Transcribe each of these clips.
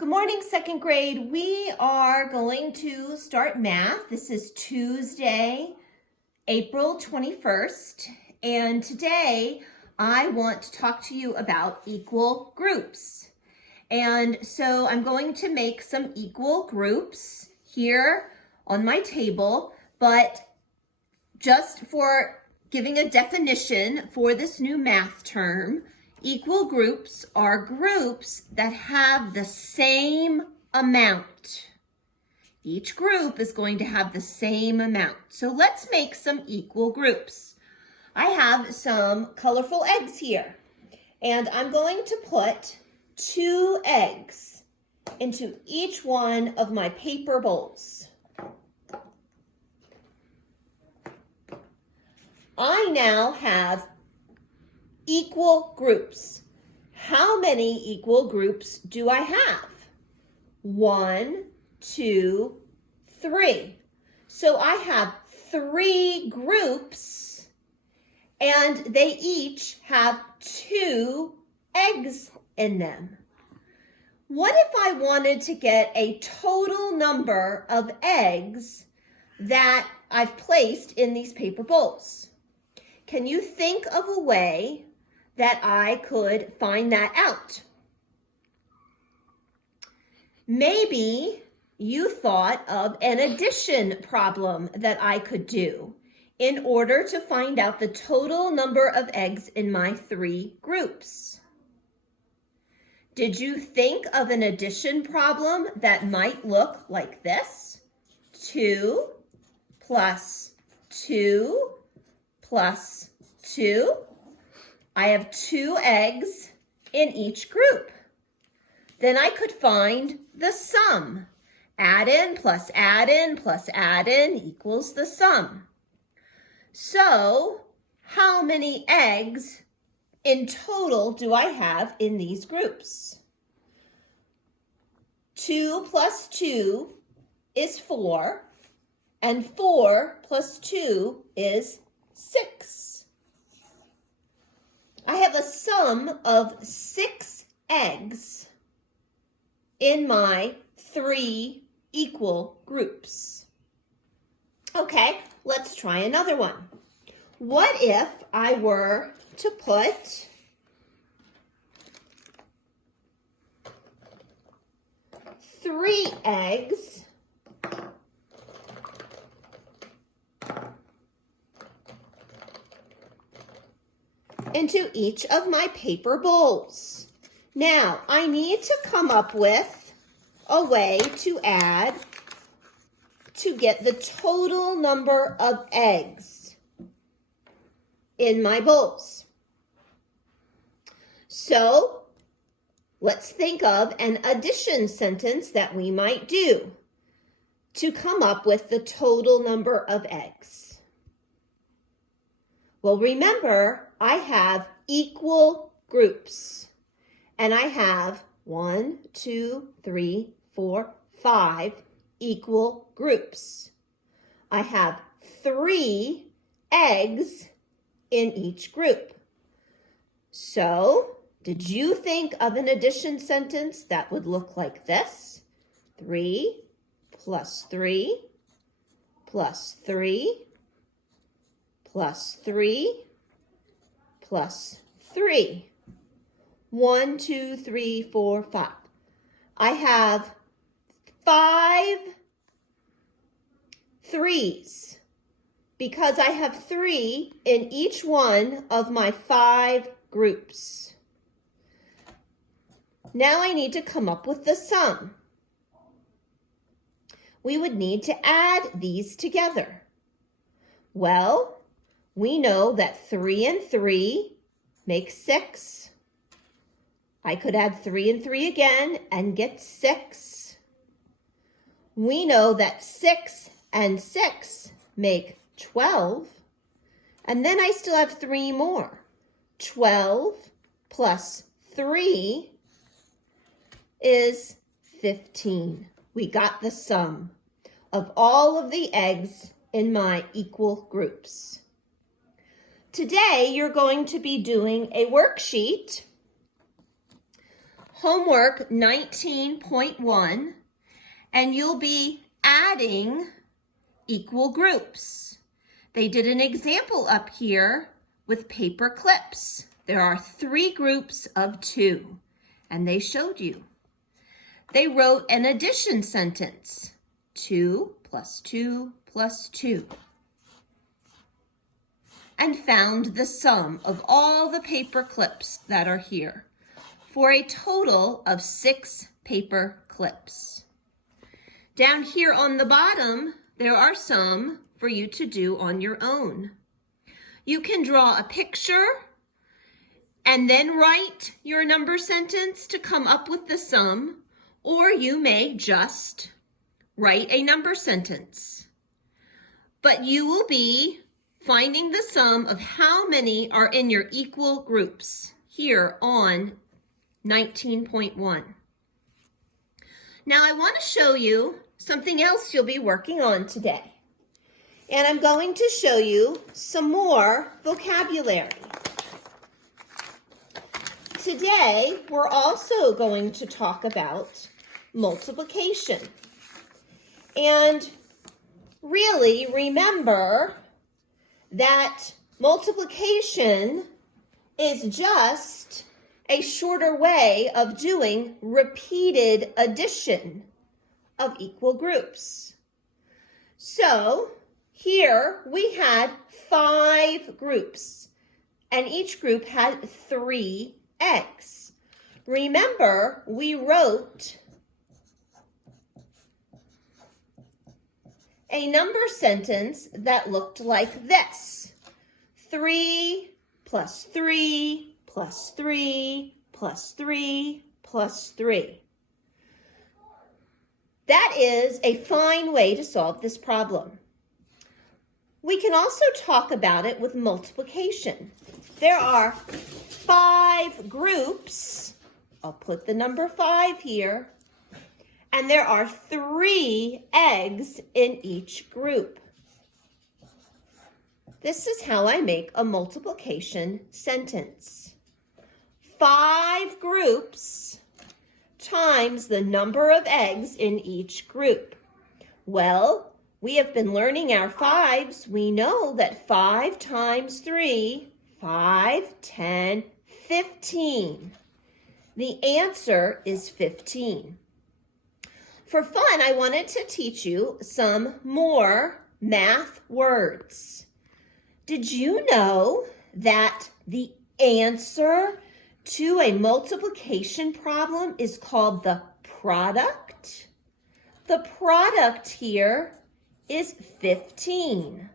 Good morning, second grade. We are going to start math. This is Tuesday, April 21st, and today I want to talk to you about equal groups. And so I'm going to make some equal groups here on my table, but just for giving a definition for this new math term, equal groups are groups that have the same amount. Each group is going to have the same amount. So let's make some equal groups. I have some colorful eggs here, and I'm going to put 2 eggs into each one of my paper bowls. I now have equal groups. How many equal groups do I have? 1, 2, 3. So I have 3 groups, and they each have 2 eggs in them. What if I wanted to get a total number of eggs that I've placed in these paper bowls? Can you think of a way that I could find that out? Maybe you thought of an addition problem that I could do in order to find out the total number of eggs in my 3 groups. Did you think of an addition problem that might look like this? 2 plus 2 plus 2. I have 2 eggs in each group. Then I could find the sum. Add in plus add in plus add in equals the sum. So, how many eggs in total do I have in these groups? 2 plus 2 is 4, and 4 plus 2 is 6. I have a sum of 6 eggs in my 3 equal groups. Okay, let's try another one. What if I were to put 3 eggs into each of my paper bowls? Now, I need to come up with a way to add to get the total number of eggs in my bowls. So, let's think of an addition sentence that we might do to come up with the total number of eggs. Well, remember, I have equal groups, and I have 1, 2, 3, 4, 5 equal groups. I have 3 eggs in each group. So, did you think of an addition sentence that would look like this? 3 plus 3 plus 3 plus 3 plus 3. 1, 2, 3, 4, 5. I have 5 3s because I have 3 in each one of my 5 groups. Now I need to come up with the sum. We would need to add these together. Well, we know that 3 and 3 make 6. I could add 3 and 3 again and get 6. We know that 6 and 6 make 12. And then I still have 3 more. 12 plus 3 is 15. We got the sum of all of the eggs in my equal groups. Today, you're going to be doing a worksheet homework 19.1, and you'll be adding equal groups. They did an example up here with paper clips. There are 3 groups of 2, and they showed you. They wrote an addition sentence, 2 plus 2 plus 2, and found the sum of all the paper clips that are here for a total of 6 paper clips. Down here on the bottom, there are some for you to do on your own. You can draw a picture and then write your number sentence to come up with the sum, or you may just write a number sentence. But you will be finding the sum of how many are in your equal groups here on 19.1. Now I want to show you something else you'll be working on today. And I'm going to show you some more vocabulary. Today, we're also going to talk about multiplication. And really remember that multiplication is just a shorter way of doing repeated addition of equal groups. So here we had 5 groups, and each group had 3 eggs. Remember, we wrote a number sentence that looked like this: 3 plus 3 plus 3 plus 3 plus 3. That is a fine way to solve this problem. We can also talk about it with multiplication. There are 5 groups. I'll put the number 5 here. And there are 3 eggs in each group. This is how I make a multiplication sentence. 5 groups times the number of eggs in each group. Well, we have been learning our 5s. We know that 5 times 3, 5, 10, 15. The answer is 15. For fun, I wanted to teach you some more math words. Did you know that the answer to a multiplication problem is called the product? The product here is 15.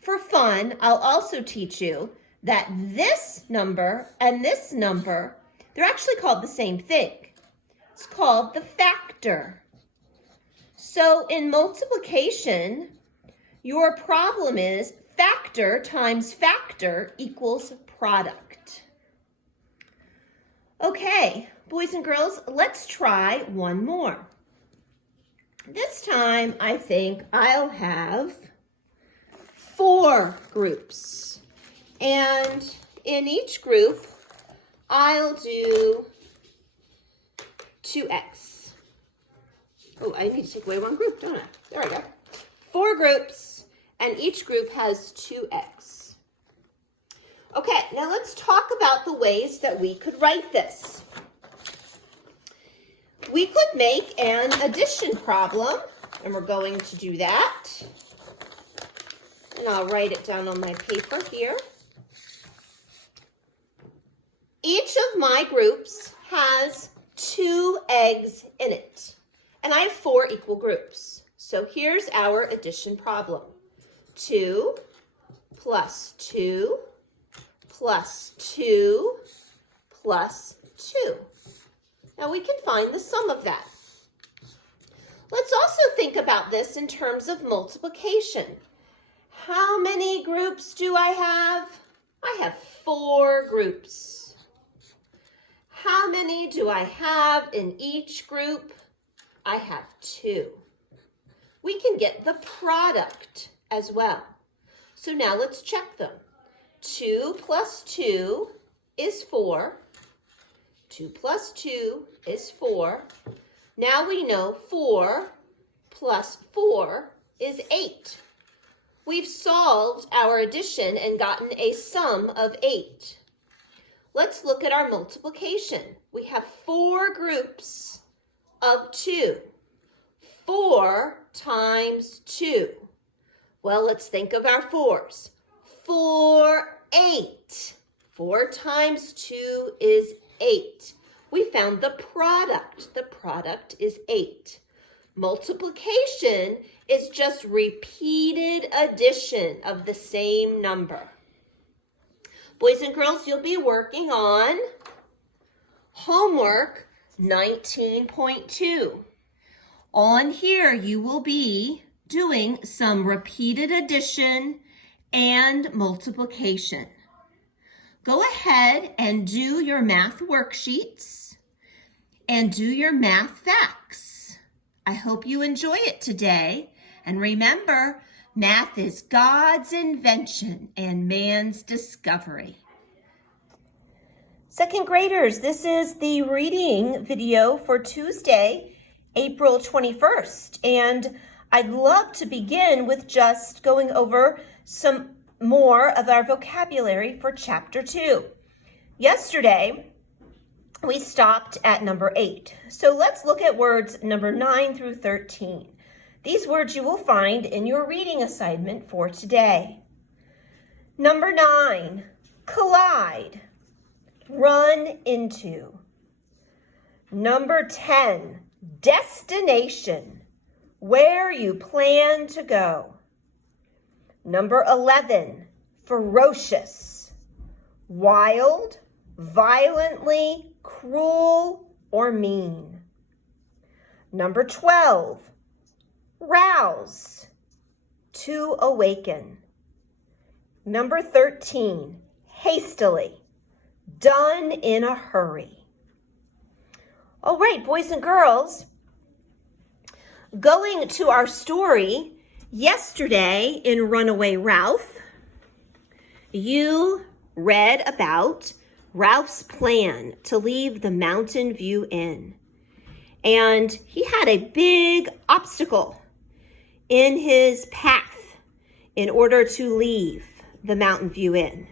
For fun, I'll also teach you that this number and this number, they're actually called the same thing. It's called the factor. So in multiplication, your problem is factor times factor equals product. Okay, boys and girls, let's try one more. This time, I think I'll have 4 groups. And in each group, I'll do 2x. Oh, I need to take away one group, don't I? There I go. 4 groups, and each group has 2x. Okay, now let's talk about the ways that we could write this. We could make an addition problem, and we're going to do that. And I'll write it down on my paper here. Each of my groups has 2 eggs in it, and I have 4 equal groups. So here's our addition problem. 2 plus 2 plus 2 plus 2. Now we can find the sum of that. Let's also think about this in terms of multiplication. How many groups do I have? I have 4 groups. How many do I have in each group? I have 2. We can get the product as well. So now let's check them. 2 plus 2 is 4. 2 plus 2 is 4. Now we know 4 plus 4 is 8. We've solved our addition and gotten a sum of 8. Let's look at our multiplication. We have 4 groups of 2. 4 times 2. Well, let's think of our 4s. 4, 8. 4 times 2 is 8. We found the product. The product is 8. Multiplication is just repeated addition of the same number. Boys and girls, you'll be working on homework 19.2. On here, you will be doing some repeated addition and multiplication. Go ahead and do your math worksheets and do your math facts. I hope you enjoy it today. And remember, math is God's invention and man's discovery. Second graders, this is the reading video for Tuesday, April 21st. And I'd love to begin with just going over some more of our vocabulary for chapter 2. Yesterday, we stopped at number 8. So let's look at words number 9 through 13. These words you will find in your reading assignment for today. Number 9, collide, run into. Number 10, destination, where you plan to go. Number 11, ferocious, wild, violently, cruel, or mean. Number 12, rouse, to awaken. Number 13, hastily, done in a hurry. All right, boys and girls, going to our story, yesterday in Runaway Ralph, you read about Ralph's plan to leave the Mountain View Inn. And he had a big obstacle in his path in order to leave the Mountain View Inn.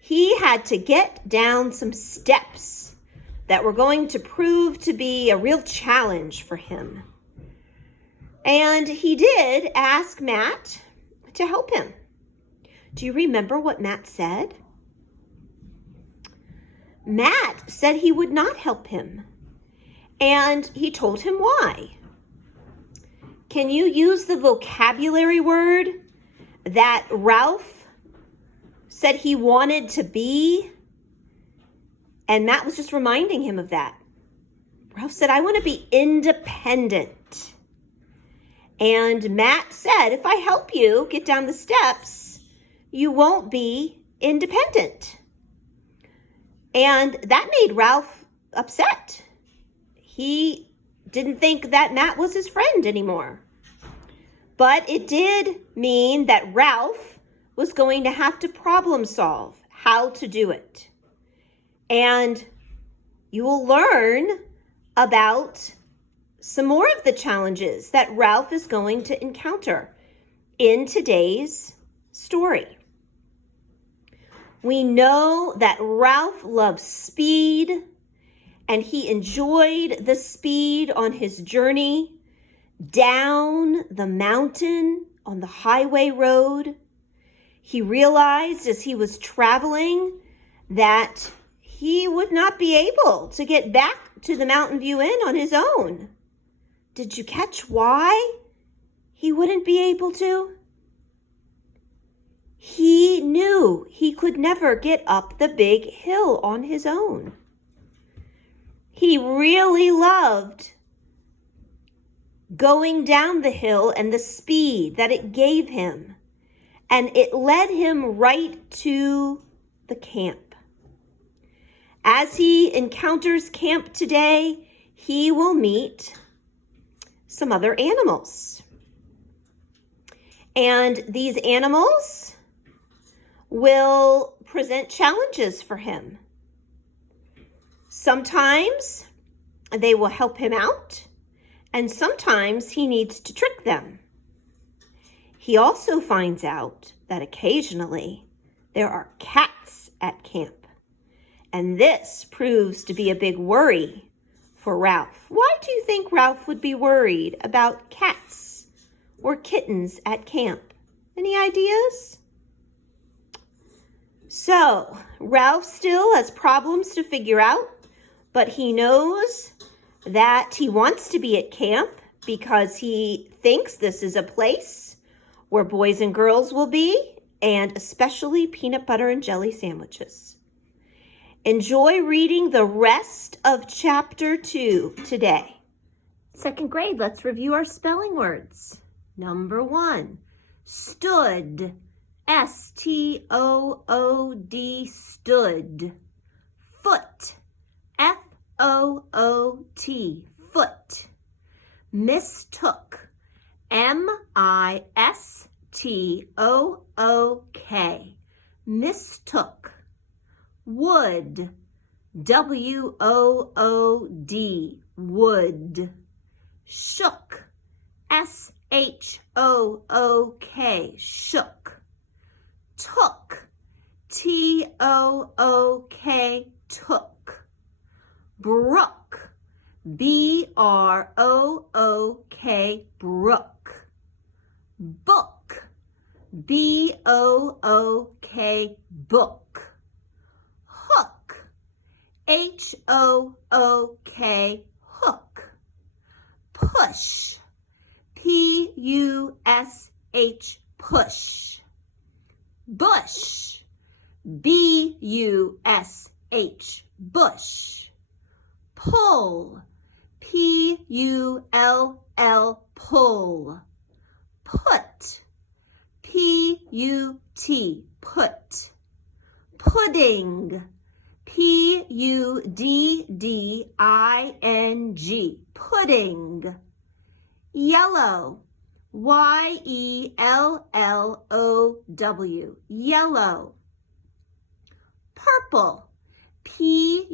He had to get down some steps that were going to prove to be a real challenge for him. And he did ask Matt to help him. Do you remember what Matt said? Matt said he would not help him. And he told him why. Can you use the vocabulary word that Ralph said he wanted to be? And Matt was just reminding him of that. Ralph said, I want to be independent. And Matt said, if I help you get down the steps, you won't be independent. And that made Ralph upset. He didn't think that Matt was his friend anymore. But it did mean that Ralph was going to have to problem solve how to do it. And you will learn about some more of the challenges that Ralph is going to encounter in today's story. We know that Ralph loves speed, and he enjoyed the speed on his journey down the mountain on the highway road. He realized as he was traveling that he would not be able to get back to the Mountain View Inn on his own. Did you catch why he wouldn't be able to? He knew he could never get up the big hill on his own. He really loved going down the hill and the speed that it gave him. And it led him right to the camp. As he encounters camp today, he will meet some other animals. And these animals will present challenges for him. Sometimes they will help him out, and sometimes he needs to trick them. He also finds out that occasionally there are cats at camp, and this proves to be a big worry for Ralph. Why do you think Ralph would be worried about cats or kittens at camp? Any ideas? So, Ralph still has problems to figure out, but he knows that he wants to be at camp because he thinks this is a place where boys and girls will be, and especially peanut butter and jelly sandwiches. Enjoy reading the rest of Chapter 2 today. Second grade, let's review our spelling words. Number 1, stood. S-T-O-O-D, stood. Foot. F-O-O-T, foot. Mistook. M-I-S-T-O-O-K, mistook. Wood. W-O-O-D, wood. Shook. S-H-O-O-K, shook. Took. T-O-O-K, took. Brook. B-R-O-O-K, brook. Book. B-O-O-K, book. Hook. H-O-O-K, hook. Push. P-U-S-H, push. Bush. B-U-S-H, bush. Pull. P-U-L-L, pull. Put. P-U-T, put. Pudding. P-U-D-D-I-N-G, pudding. Yellow. Y-E-L-L-O-W, yellow. Purple. P-U-R-P-L-E,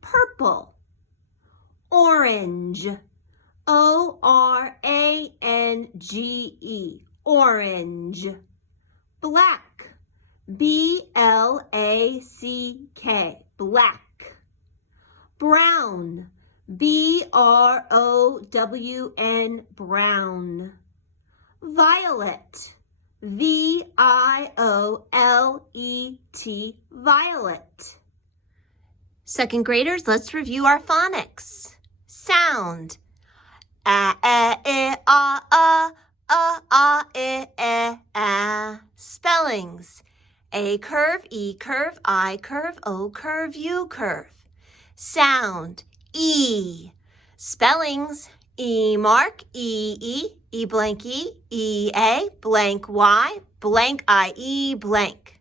purple. Orange. O-R-A-N-G-E, orange. Black. B-L-A-C-K, black. Brown. B-R-O-W-N, brown. Violet. V-I-O-L-E-T, violet. Second graders, let's review our phonics. Sound. A-E-I-A-A-A-E-A. Spellings. A curve, E curve, I curve, O curve, U curve. Sound. E. Spellings. E mark, E-E, E blank E, E-A, blank Y, blank I-E, blank.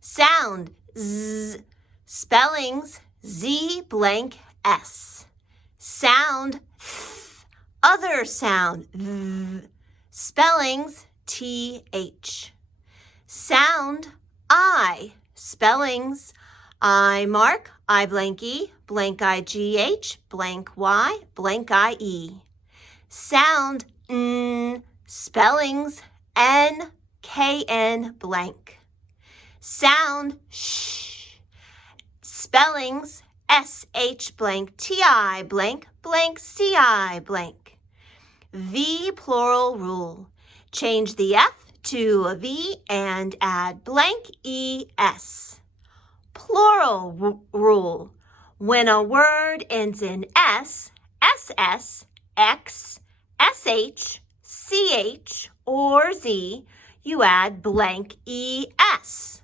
Sound. Z. Spellings. Z blank S. Sound. Th. Other sound. Th. Spellings. T-H. Sound. I. Spellings. I mark, I blank E, blank I-G-H, blank Y, blank I-E. Sound. N. Spellings. N-K-N blank. Sound. Sh. Spellings. S-H blank T-I blank blank C-I blank. V plural rule. Change the F to a V and add blank E-S. Plural rule. When a word ends in S, SS, X, SH, CH, or Z, you add blank ES.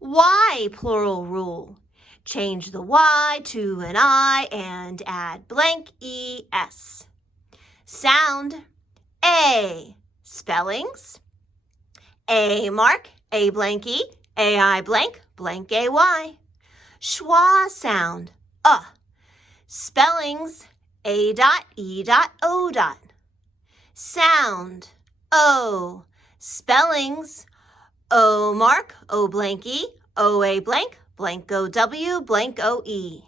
Y plural rule. Change the Y to an I and add blank ES. Sound. A. Spellings. A mark, A blank E, A-I blank, blank A-Y. Schwa sound. Spellings. A dot, E dot, O dot. Sound. O. Spellings. O mark, O blank E, O-A blank, blank O-W, blank O-E.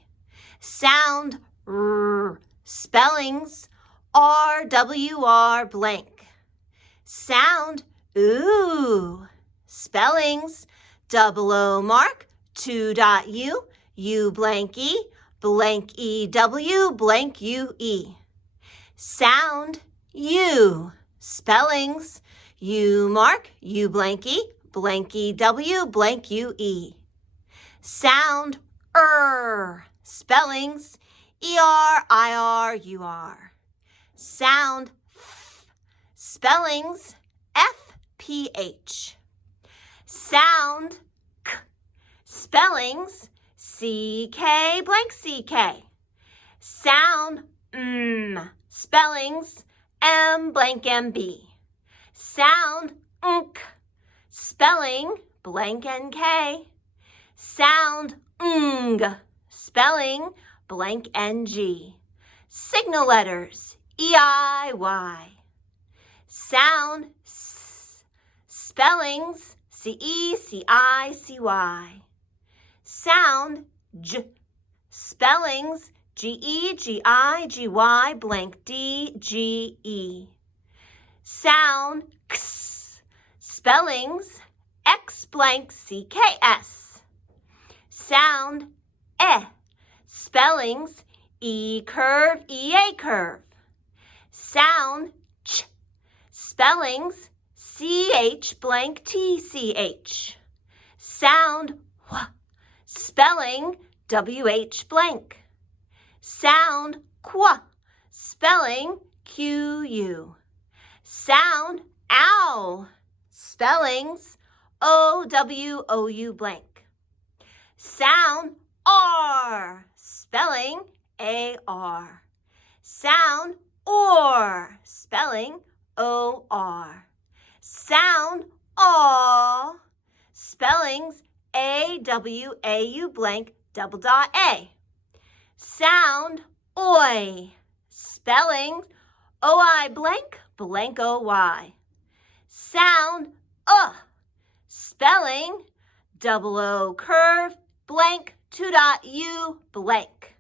Sound R, spellings R-W-R blank. Sound OO, spellings double O mark, 2.U, U blank E-W, blank U-E. Sound U, spellings U mark, U blank E-W, blank U-E. Sound spellings E-R-I-R-U-R. Sound F, spellings F-P-H. Sound K, spellings C-K, blank C-K. Sound M, spellings M, blank M-B. Sound NK, spelling blank N-K. Sound ng, spelling blank NG. Signal letters E-I-Y. Sound S, spellings C-E-C-I-C-Y. Sound J, spellings G-E-G-I-G-Y, blank D-G-E. Sound X, spellings X blank C-K-S. Sound E, spellings E curve, E-A curve. Sound Ch, spellings C-H blank T-C-H. Sound W, spelling W-H blank. Sound Qu, spelling Q-U. Sound OW, spellings O-W-O-U blank. Sound R, spelling A-R. Sound OR, spelling O-R. Sound AW, spellings A-W-A-U blank double dot A. Sound OI, spellings O-I blank blank O-Y. Sound spelling double O curve blank 2.U blank.